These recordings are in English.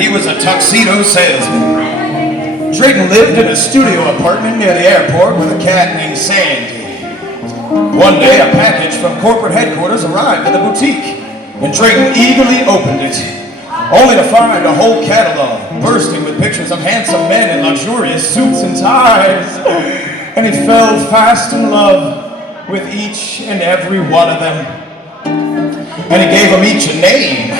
he was a tuxedo salesman. Drayton lived in a studio apartment near the airport with a cat named Sandy. One day, a package from corporate headquarters arrived at the boutique, and Drayton eagerly opened it, only to find a whole catalog bursting with pictures of handsome men in luxurious suits and ties. And he fell fast in love with each and every one of them. And he gave them each a name.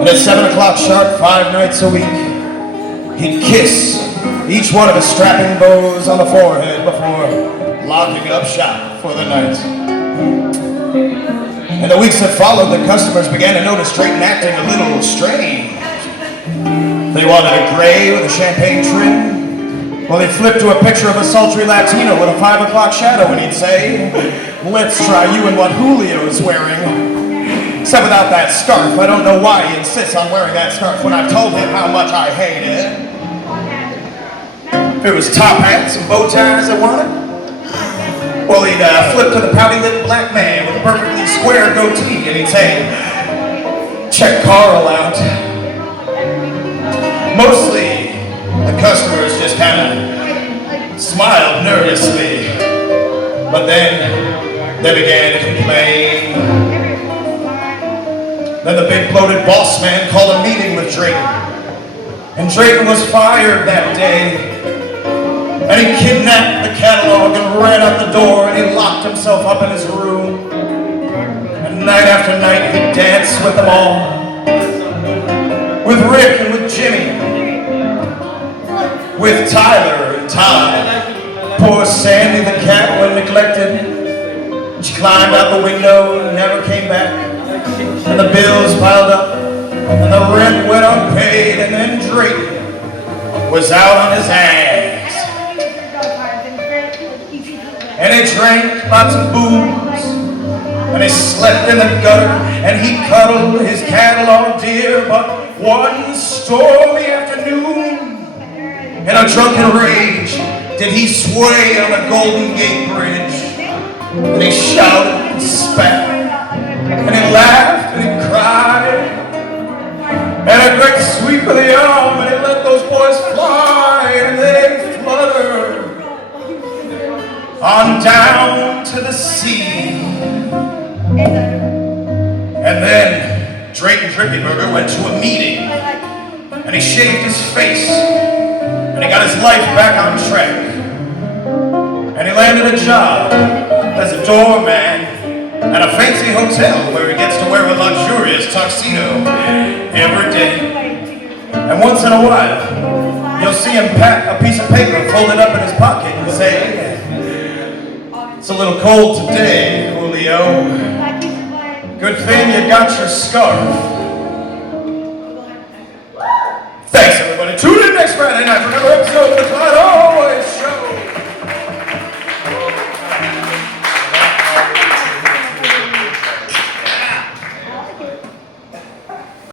And at 7 o'clock sharp, 5 nights a week, he'd kiss each one of his strapping bows on the forehead before locking up shop for the night. In the weeks that followed, the customers began to notice Drayton acting a little strange. They wanted a gray with a champagne trim. Well, he'd flip to a picture of a sultry Latino with a 5 o'clock shadow, and he'd say, "Let's try you and what Julio's wearing." Except without that scarf. I don't know why he insists on wearing that scarf when I've told him how much I hate it. If it was top hats and bow ties I wanted, well, he'd flip to the pouty-lipped black man with a perfectly square goatee, and he'd say, "Check Carl out." Mostly, the customers just kind of smiled nervously, but then they began to complain. Then the big bloated boss man called a meeting with Drayton, and Drayton was fired that day. And he kidnapped the catalog and ran out the door, and he locked himself up in his room. And night after night he'd dance with them all, with Rick and with Jimmy, with Tyler and Todd. Poor Sandy the cat went neglected. She climbed out the window and never came back. And the bills piled up, and the rent went unpaid, and then Drayton was out on his ass. And he drank lots of booze, and he slept in the gutter, and he cuddled his catalog dear. But one stormy afternoon, in a drunken rage, did he sway on the Golden Gate Bridge, and he shouted and spat, and he laughed and he cried, and a great sweep of the arm, and he let those boys fly, and they fluttered on down to the sea. And then Drayton Trickyburger went to a meeting, and he shaved his face, and he got his life back on track, and he landed a job as a doorman at a fancy hotel where he gets to wear a luxurious tuxedo every day. And once in a while, you'll see him pack a piece of paper folded up in his pocket and say, "It's a little cold today, Julio. Good thing you got your scarf." Thanks, everybody. Tune in next Friday night for another episode of the Clyde Always